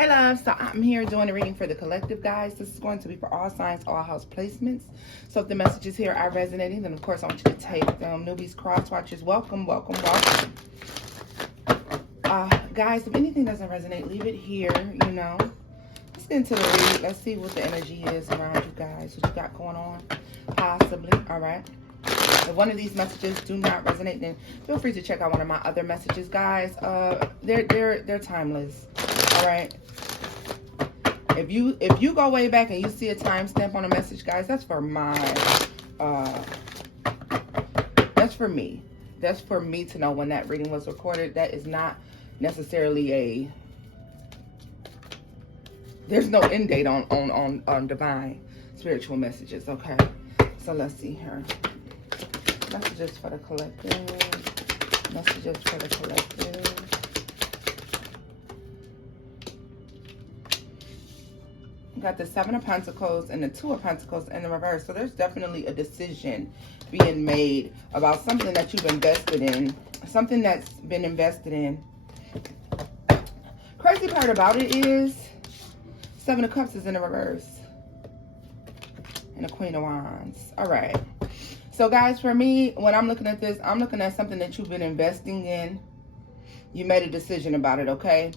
Hey love, so I'm here doing a reading for the collective, guys. This is going to be for all signs, all house placements. So if the messages here are resonating, then of course I want you to take them. Newbies, cross watchers, welcome, welcome, welcome. Guys, if anything doesn't resonate, leave it here, you know. Let's get into the read. Let's see what the energy is around you guys. What you got going on, possibly. All right. If one of these messages do not resonate, then feel free to check out one of my other messages, guys. They're timeless. All right. If you go way back and you see a timestamp on a message, guys, that's for my that's for me. That's for me to know when that reading was recorded. That is not necessarily there's no end date on divine spiritual messages. Okay. So let's see here. Messages for the collective. Messages for the collective. We got the Seven of Pentacles and the Two of Pentacles in the reverse. So there's definitely a decision being made about something that you've invested in. Something that's been invested in. Crazy part about it is Seven of Cups is in the reverse. And the Queen of Wands. All right. So guys, for me, when I'm looking at this, I'm looking at something that you've been investing in. You made a decision about it, okay?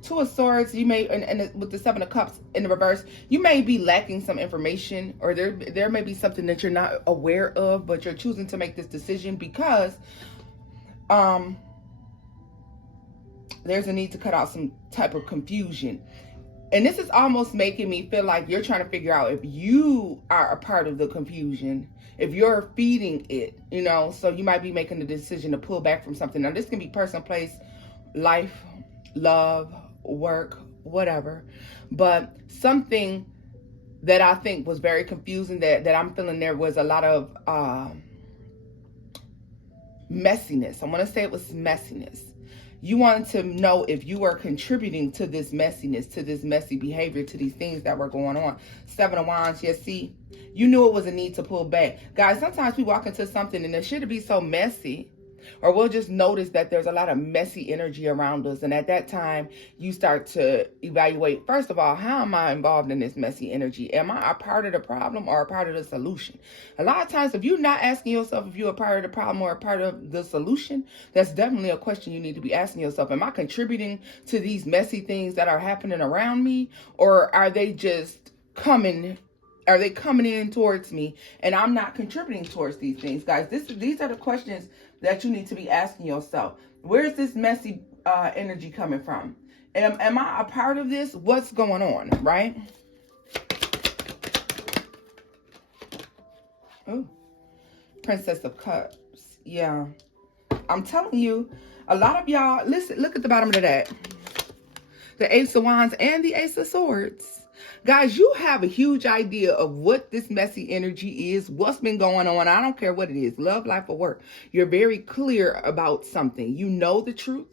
Two of Swords, you may, and with the Seven of Cups in the reverse, you may be lacking some information, or there may be something that you're not aware of, but you're choosing to make this decision because there's a need to cut out some type of confusion. And this is almost making me feel like you're trying to figure out if you are a part of the confusion, if you're feeding it, you know. So you might be making the decision to pull back from something. Now, this can be person, place, life, love, work, whatever. But something that I think was very confusing, that I'm feeling there was a lot of messiness. I want to say it was messiness. You wanted to know if you were contributing to this messiness, to this messy behavior, to these things that were going on. Seven of Wands, yes, see, you knew it was a need to pull back. Guys, sometimes we walk into something and it shouldn't be so messy. Or we'll just notice that there's a lot of messy energy around us. And at that time, you start to evaluate, first of all, how am I involved in this messy energy? Am I a part of the problem or a part of the solution? A lot of times, if you're not asking yourself if you're a part of the problem or a part of the solution, that's definitely a question you need to be asking yourself. Am I contributing to these messy things that are happening around me? Or are they just coming in towards me and I'm not contributing towards these things? Guys, these are the questions that you need to be asking yourself. Where's this messy energy coming from? Am I a part of this? What's going on, right? Oh, Princess of Cups. Yeah. I'm telling you, a lot of y'all, listen, look at the bottom of that. The Ace of Wands and the Ace of Swords. Guys, you have a huge idea of what this messy energy is, what's been going on. I don't care what it is, love, life, or work. You're very clear about something. You know the truth.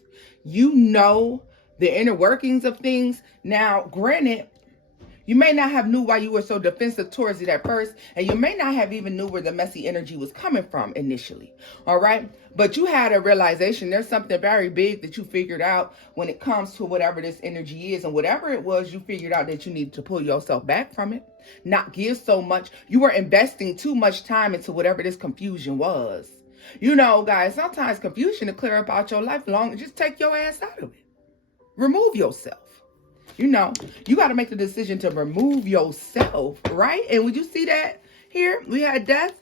You know the inner workings of things. Now, granted, you may not have knew why you were so defensive towards it at first, and you may not have even knew where the messy energy was coming from initially, all right? But you had a realization. There's something very big that you figured out when it comes to whatever this energy is, and whatever it was, you figured out that you needed to pull yourself back from it, not give so much. You were investing too much time into whatever this confusion was. You know, guys, sometimes confusion to clear up out your life long, just take your ass out of it. Remove yourself. You know, you got to make the decision to remove yourself, right? And would you see that here? We had Death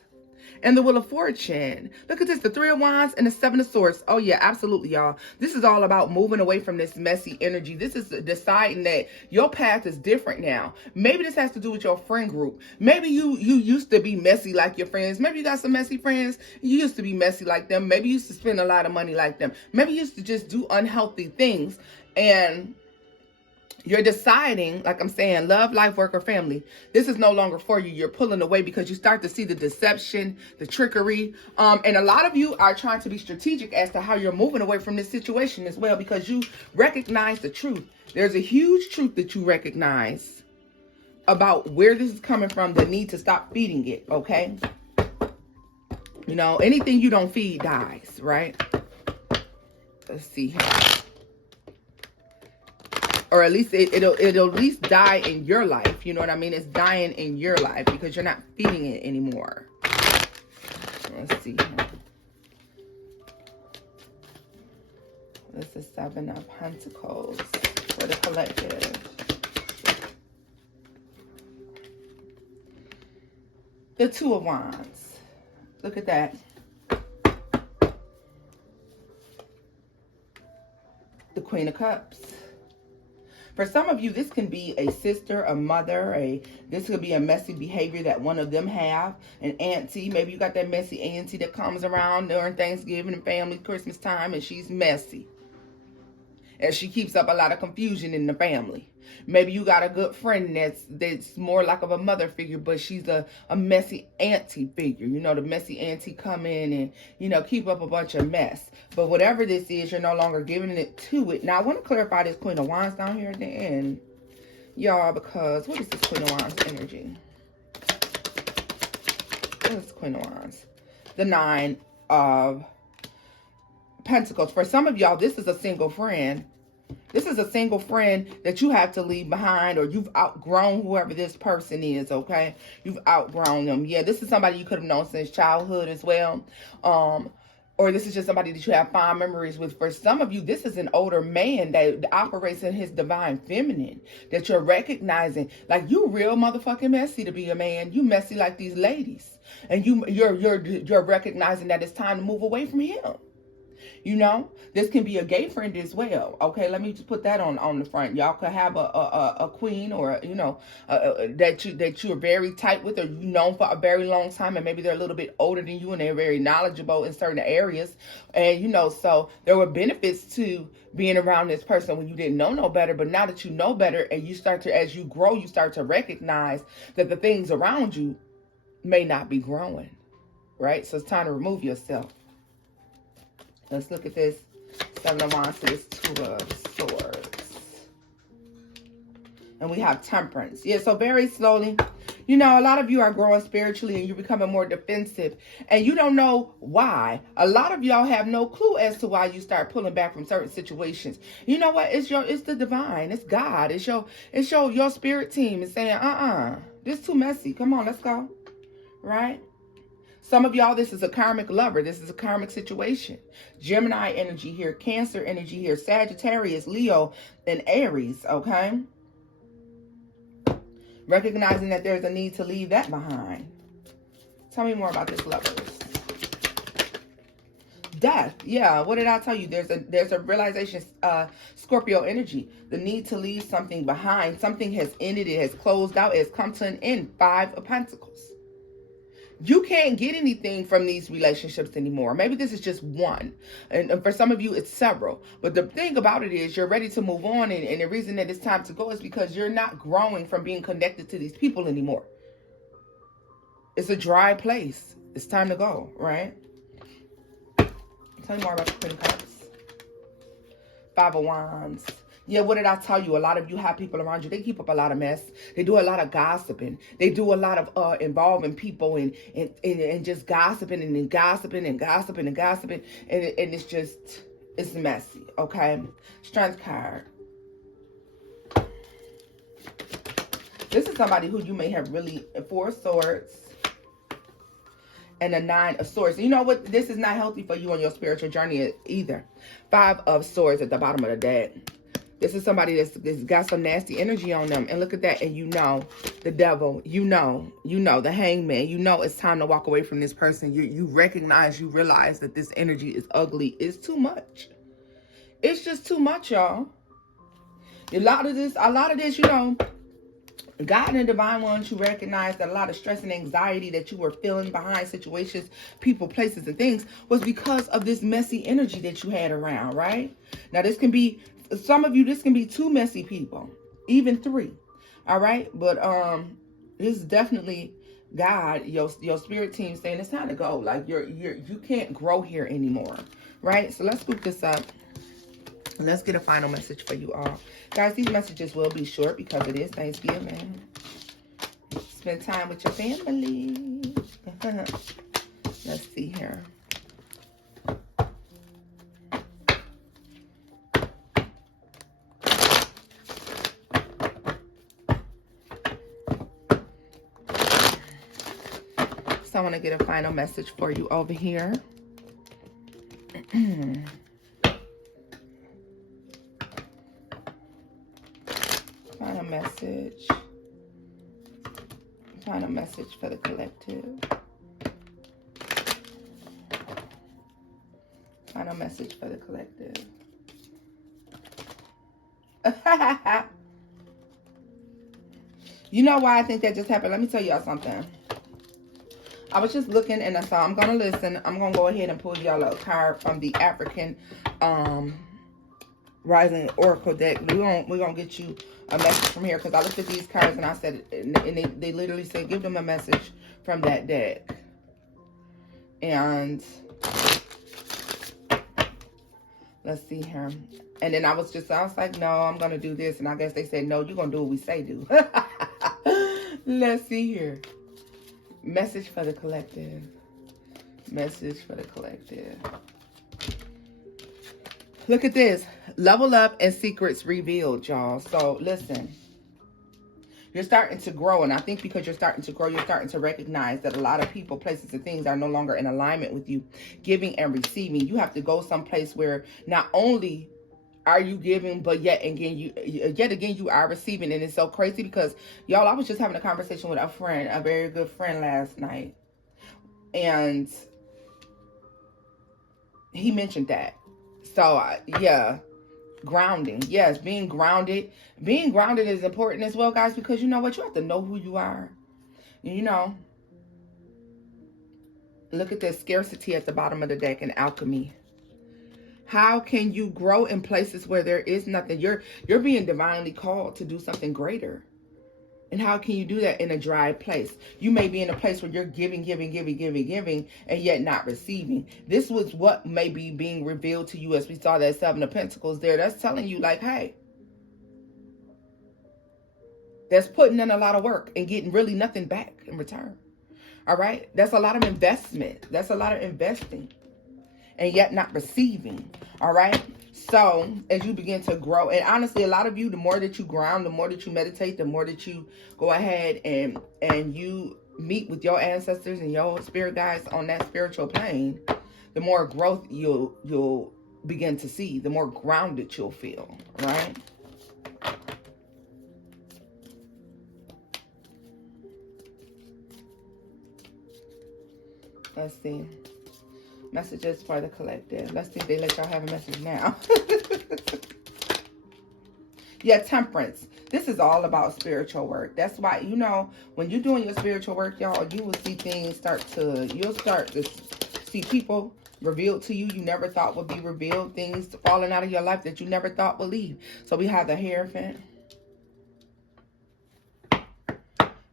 and the Wheel of Fortune. Look at this, the Three of Wands and the Seven of Swords. Oh, yeah, absolutely, y'all. This is all about moving away from this messy energy. This is deciding that your path is different now. Maybe this has to do with your friend group. Maybe you used to be messy like your friends. Maybe you got some messy friends. You used to be messy like them. Maybe you used to spend a lot of money like them. Maybe you used to just do unhealthy things. And you're deciding, like I'm saying, love, life, work, or family. This is no longer for you. You're pulling away because you start to see the deception, the trickery. And a lot of you are trying to be strategic as to how you're moving away from this situation as well, because you recognize the truth. There's a huge truth that you recognize about where this is coming from, the need to stop feeding it, okay? You know, anything you don't feed dies, right? Let's see here. or at least it'll at least die in your life. You know what I mean? It's dying in your life because you're not feeding it anymore. Let's see. This is 7 of Pentacles for the collective. The 2 of Wands. Look at that. The Queen of Cups. For some of you, this can be a sister, a mother, this could be a messy behavior that one of them have. An auntie, maybe you got that messy auntie that comes around during Thanksgiving and family, Christmas time, and she's messy. And she keeps up a lot of confusion in the family. Maybe you got a good friend that's more like of a mother figure, but she's a messy auntie figure. You know, the messy auntie come in and, you know, keep up a bunch of mess. But whatever this is, you're no longer giving it to it. Now, I want to clarify this Queen of Wands down here at the end, y'all, because what is this Queen of Wands energy? What is Queen of Wands? The 9 of Pentacles. For some of y'all, this is a single friend. This is a single friend that you have to leave behind, or you've outgrown whoever this person is, okay? You've outgrown them. Yeah, this is somebody you could have known since childhood as well. Or this is just somebody that you have fond memories with. For some of you, this is an older man that operates in his divine feminine that you're recognizing. Like, you real motherfucking messy to be a man. You messy like these ladies. And you're recognizing that it's time to move away from him. You know, this can be a gay friend as well. Okay, let me just put that on the front. Y'all could have a queen, or you know, that you are very tight with, or you know for a very long time, and maybe they're a little bit older than you and they're very knowledgeable in certain areas. And you know, so there were benefits to being around this person when you didn't know no better. But now that you know better, and you start to, as you grow, you start to recognize that the things around you may not be growing, right? So it's time to remove yourself. Let's look at this 7 of Wands to this 2 of Swords. And we have Temperance. Yeah, so very slowly. You know, a lot of you are growing spiritually and you're becoming more defensive. And you don't know why. A lot of y'all have no clue as to why you start pulling back from certain situations. You know what? It's the divine. It's God. It's your spirit team is saying, this is too messy. Come on, let's go. Right? Some of y'all, this is a karmic lover. This is a karmic situation. Gemini energy here, Cancer energy here, Sagittarius, Leo, and Aries, okay? Recognizing that there's a need to leave that behind. Tell me more about this, lovers. Death. Yeah, what did I tell you? There's a realization, Scorpio energy. The need to leave something behind. Something has ended. It has closed out. It has come to an end. 5 of Pentacles. You can't get anything from these relationships anymore. Maybe this is just one. And for some of you, it's several. But the thing about it is you're ready to move on. And the reason that it's time to go is because you're not growing from being connected to these people anymore. It's a dry place. It's time to go, right? Tell me more about the Queen of Cups. 5 of Wands. Yeah, what did I tell you? A lot of you have people around you. They keep up a lot of mess. They do a lot of gossiping. They do a lot of involving people and just gossiping and then gossiping and gossiping and gossiping. And it's just, it's messy, okay? Strength card. This is somebody who you may have really, 4 of Swords. And a 9 of Swords. You know what? This is not healthy for you on your spiritual journey either. 5 of Swords at the bottom of the deck. This is somebody that's got some nasty energy on them. And look at that. And you know, the devil, you know, the hangman, you know it's time to walk away from this person. You recognize, you realize that this energy is ugly. It's too much. It's just too much, y'all. A lot of this, you know, God and the divine ones, you recognize that a lot of stress and anxiety that you were feeling behind situations, people, places, and things was because of this messy energy that you had around, right? Now, this can be, some of you, this can be 2 messy people, even 3, all right? But this is definitely God, your spirit team saying it's time to go. Like, you can't grow here anymore, right? So let's scoop this up. Let's get a final message for you all. Guys, these messages will be short because it is Thanksgiving. Spend time with your family. Let's see here. I want to get a final message for you over here. Final message. Final message for the collective. Final message for the collective. You know why I think that just happened? Let me tell y'all something. I was just looking and I saw, I'm going to listen. I'm going to go ahead and pull y'all a card from the African Rising Oracle deck. We're going to get you a message from here, because I looked at these cards and I said, and they literally said, give them a message from that deck. And let's see here. And then I was like, no, I'm going to do this. And I guess they said, no, you're going to do what we say do. Let's see here. Message for the collective. Message for the collective. Look at this. Level up and secrets revealed, y'all. So listen. You're starting to grow. And I think because you're starting to grow, you're starting to recognize that a lot of people, places, and things are no longer in alignment with you. Giving and receiving. You have to go someplace where not only are you giving, but yet again you are receiving. And it's so crazy because, y'all, I was just having a conversation with a friend, a very good friend last night. And he mentioned that. So, yeah, grounding. Yes, being grounded. Being grounded is important as well, guys, because you know what? You have to know who you are. You know, look at this scarcity at the bottom of the deck and alchemy. How can you grow in places where there is nothing? You're being divinely called to do something greater. And how can you do that in a dry place? You may be in a place where you're giving, and yet not receiving. This was what may be being revealed to you as we saw that Seven of Pentacles there. That's telling you, like, hey, that's putting in a lot of work and getting really nothing back in return. All right? That's a lot of investment. That's a lot of investing. And yet not receiving. All right. So as you begin to grow, and honestly, a lot of you, the more that you ground, the more that you meditate, the more that you go ahead and you meet with your ancestors and your spirit guides on that spiritual plane, the more growth you'll begin to see, the more grounded you'll feel. Right. Let's see. Messages for the collective. Let's see if they let y'all have a message now. Yeah, temperance. This is all about spiritual work. That's why, you know, when you're doing your spiritual work, y'all, you will see things you'll start to see people revealed to you never thought would be revealed. Things falling out of your life that you never thought would leave. So we have the Hierophant.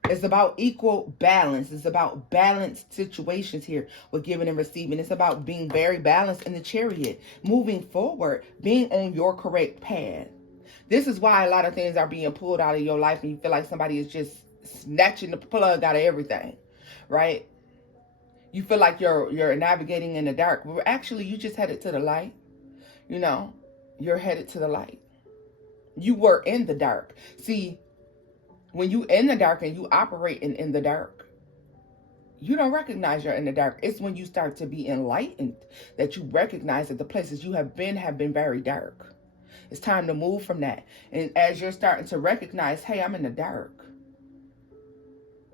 It's about equal balance. It's about balanced situations here with giving and receiving. It's about being very balanced in the Chariot, moving forward, being on your correct path. This is why a lot of things are being pulled out of your life and you feel like somebody is just snatching the plug out of everything, right? You feel like you're navigating in the dark. But actually, you just headed to the light. You know, you're headed to the light. You were in the dark. See, when you in the dark and you operate in the dark, you don't recognize you're in the dark. It's when you start to be enlightened that you recognize that the places you have been very dark. It's time to move from that. And as you're starting to recognize, hey, I'm in the dark.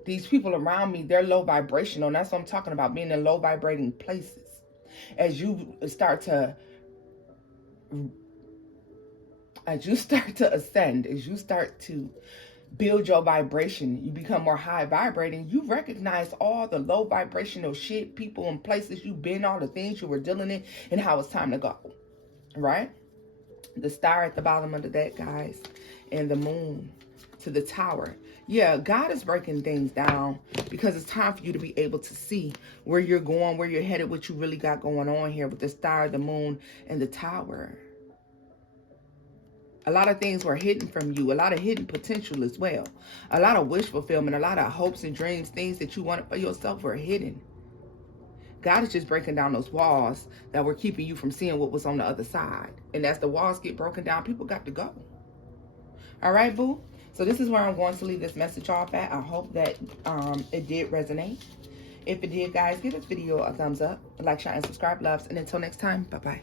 These people around me, they're low vibrational. And that's what I'm talking about, being in low vibrating places. As you start to ascend, as you start to build your vibration, you become more high vibrating, you recognize all the low vibrational shit, people and places you've been, all the things you were dealing in, and how it's time to go. Right? The star at the bottom of the deck, guys, and the moon to the Tower. Yeah, God is breaking things down because it's time for you to be able to see where you're going, where you're headed, what you really got going on here with the star, the moon, and the Tower. A lot of things were hidden from you. A lot of hidden potential as well. A lot of wish fulfillment. A lot of hopes and dreams. Things that you wanted for yourself were hidden. God is just breaking down those walls that were keeping you from seeing what was on the other side. And as the walls get broken down, people got to go. All right, boo? So this is where I'm going to leave this message off at. I hope that it did resonate. If it did, guys, give this video a thumbs up, like, share, and subscribe, loves. And until next time, bye-bye.